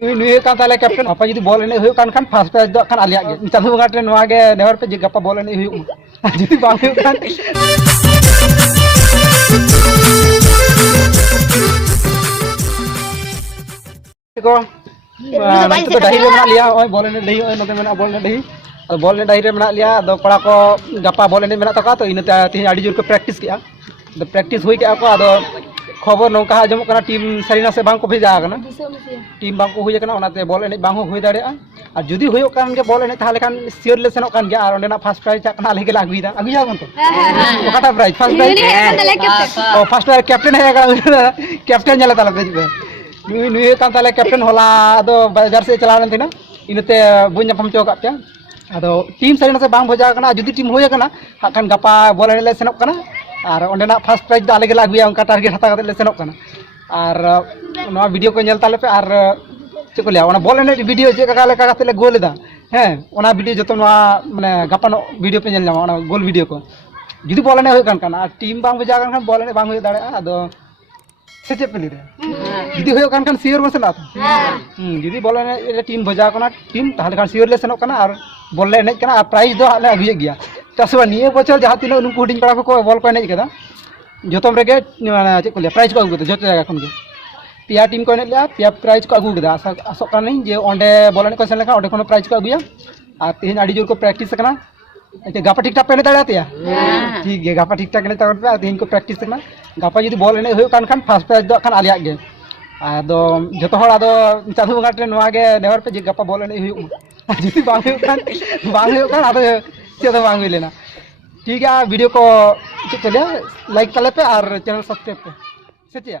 Nooyi kan tale captain apa jadi bol ini huyuk kan fast prize do kan aliak ge chalu bangat re noa ge nehor pe je gapa bol ini huyuk jadi bang huyuk kan ko itu dahi re mena liya oi bol ini dahi oi note mena bol ini dahi bol ini dahi re mena liya ado kora ko gapa bol ini mena taka to inate tihin adi jor ko practice kiya ado practice hui ke ako ado खबर नौका आजम करना team Serena से बांग को भेजा करना team बांग को हुई करना उनाते बॉल एने बांग हुई दाड़े और जुदी हुई कान के बॉल एने ताले कान सियर ले सेनो कान गया और ओंडेना फर्स्ट प्राइज चाकना लेके लागुईदा अगुया बन तो ओकाटा प्राइज फर्स्ट प्राइज ओ फर्स्ट प्राइज कैप्टन है कैप्टन जला ताला भेज नुई नुई कान ताले कैप्टन होला अदो बाजार से चला रन थिना इनते बुन पम चो काप्या अदो टीम सरीना से बांग भेजा करना जुदी टीम हुई करना हाकन गपा बॉल एने ले सेनो करना और ओंडेना फर्स्ट प्राइज दा लेके लागुया उनका टारगेट हता कते ले सेनो करना और नवा वीडियो को नेल ताले पे और चे को लिया ओना बॉल एने वीडियो जे का लेका कते ले गोल दा हैं ओना वीडियो जतो नवा माने गपानो वीडियो पे नेल जामा ओना गोल वीडियो को जुदी बॉल एने होय कान काना टीम बांग बजा कान बॉल एने बांग होय दाड़े आदो सेचे पे लिरे जुदी होय कान सियर मसे ना जुदी बॉल एने टीम बजा काना टीम ताहले कान सियर ले सेनो काना और बॉल ले एने काना और प्राइज दो ले अगुय गया चासवा निये बचल जहाँ तीन उनको हुडिंग पड़ा को बॉल को एने कदा जोतम रेगे चे को ले प्राइज को अगु जोतो जगह खन के पिया टीम को एने लिया पिया प्राइज को अगु कदा आसो कानी जे ओंडे बॉल एने को सेन लेखा ओंडे कोनो प्राइज को अगुया और तीन आडी जोर को प्रैक्टिस करना अच्छा गापा ठीक ठाक पेने दाड़ाते ठीक है गापा ठीक ठाक एने ताउन पे तीन को प्रैक्टिस करना गापा जदी बॉल एने होय कान फर्स्ट प्राइज दो कान आलिया गे आदो जतो हर आदो चालू गाट रे नोआ गे नेहर पे जे गापा बॉल एने होय जदी बांग होय कान आदो चेदा बांग हुई लेना ठीक है वीडियो को चलिए लाइक कर ले पे और चैनल सब्सक्राइब पे सच्ची